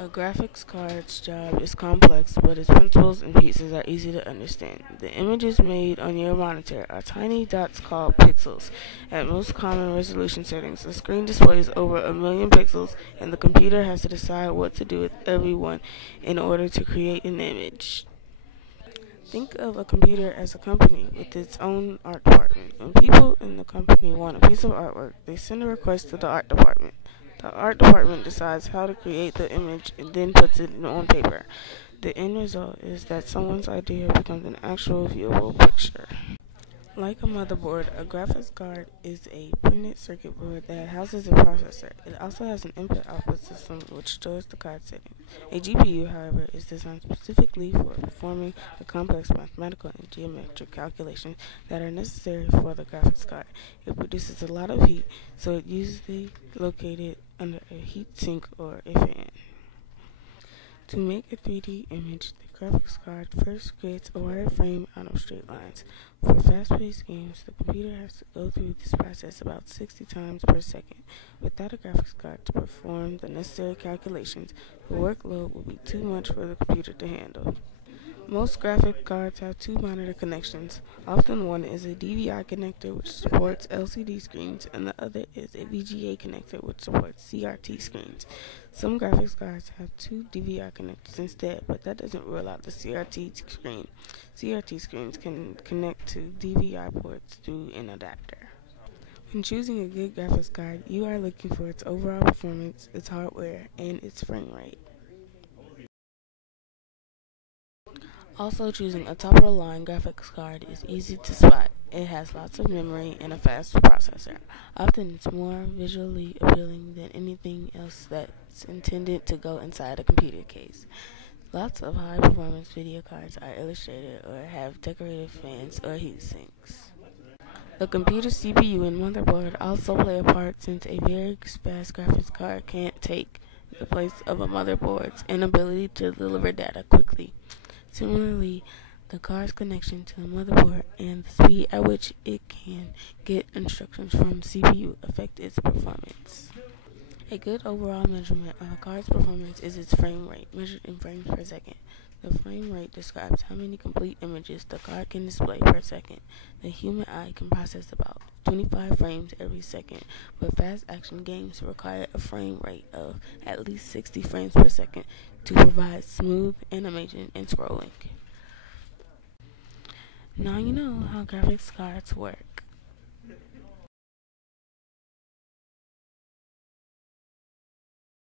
A graphics card's job is complex, but its principles and pieces are easy to understand. The images made on your monitor are tiny dots called pixels. At most common resolution settings, the screen displays over 1 million pixels, and the computer has to decide what to do with every one in order to create an image. Think of a computer as a company with its own art department. When people in the company want a piece of artwork, they send a request to the art department. The art department decides how to create the image and then puts it on paper. The end result is that someone's idea becomes an actual viewable picture. Like a motherboard, a graphics card is a printed circuit board that houses a processor. It also has an input-output system which stores the card settings. A GPU, however, is designed specifically for performing the complex mathematical and geometric calculations that are necessary for the graphics card. It produces a lot of heat, so it's usually located under a heat sink or a fan. To make a 3D image, the graphics card first creates a wireframe out of straight lines. For fast-paced games, the computer has to go through this process about 60 times per second. Without a graphics card to perform the necessary calculations, the workload will be too much for the computer to handle. Most graphic cards have two monitor connections. Often one is a DVI connector which supports LCD screens and the other is a VGA connector which supports CRT screens. Some graphics cards have two DVI connectors instead, but that doesn't rule out the CRT screen. CRT screens can connect to DVI ports through an adapter. When choosing a good graphics card, you are looking for its overall performance, its hardware, and its frame rate. Also, choosing a top-of-the-line graphics card is easy to spot. It has lots of memory and a fast processor. Often it's more visually appealing than anything else that's intended to go inside a computer case. Lots of high-performance video cards are illustrated or have decorative fans or heat sinks. The computer CPU and motherboard also play a part since a very fast graphics card can't take the place of a motherboard's inability to deliver data quickly. Similarly, the card's connection to the motherboard and the speed at which it can get instructions from the CPU affect its performance. A good overall measurement of a card's performance is its frame rate, measured in frames per second. The frame rate describes how many complete images the card can display per second. The human eye can process about 25 frames every second, but fast-action games require a frame rate of at least 60 frames per second to provide smooth animation and scrolling. Now you know how graphics cards work.